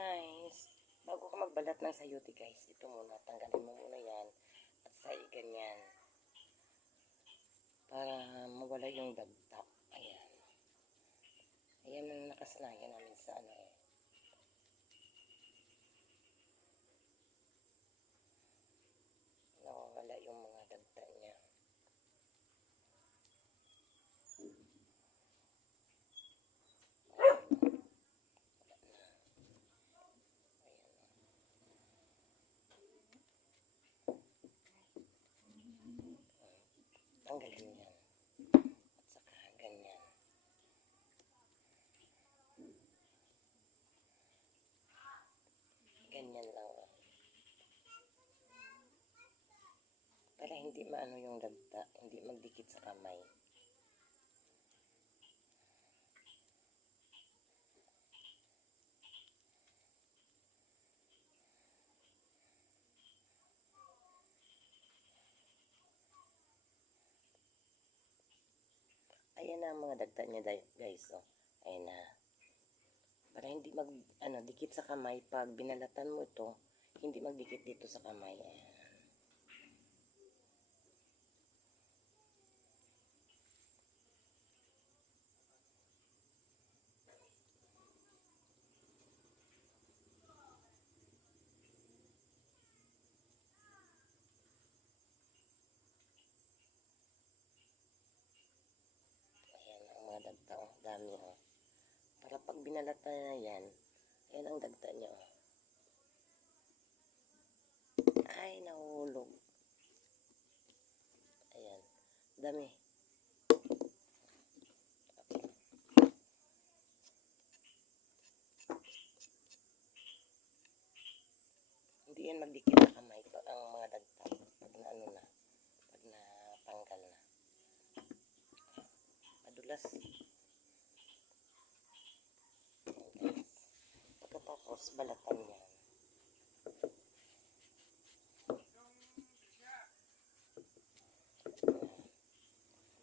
guys, bago ka magbalat ng sayote guys, ito muna, tanggalin mo muna yan at saigan yan para mawala yung dagta. Ayan. Ayan ang nakasanayan namin sa ano eh. Nawawala yung mga dagta niya. Tanggalin yan. At saka ganyan. Ganyan lang. Para hindi maano yung dagta, hindi magdikit sa kamay. Ayan na ang mga dagta niya guys. Oh. Ayan na. Para hindi dikit sa kamay, pag binalatan mo ito, hindi magdikit dito sa kamay. Ayan. Ayan ang mga dagta. Oh. Dami oh. Para pag binalatan na yan, ayan ang dagta niya oh. Ay, nahulog. Ayan. Dami. Hindi yan magdikit sa kamay ang mga dagta. Pag na ano na. Pag na tanggal na. Madulas. Ayan, guys. Pagkatapos, balatan yan.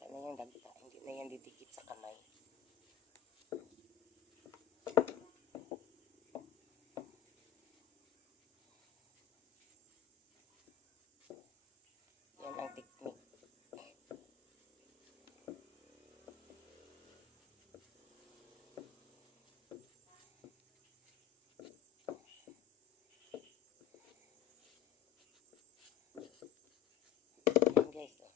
Ano yung dagta? Hindi na yan didikit sa kamay. Yan ang technique. Ayan guys, oh.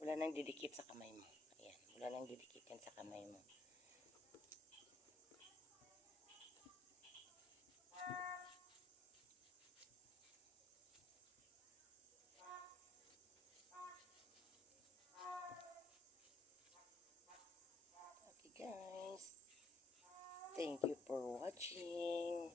Wala nang didikit sa kamay mo. Ayan, wala nang didikit yan sa kamay mo. Okay guys, thank you for watching.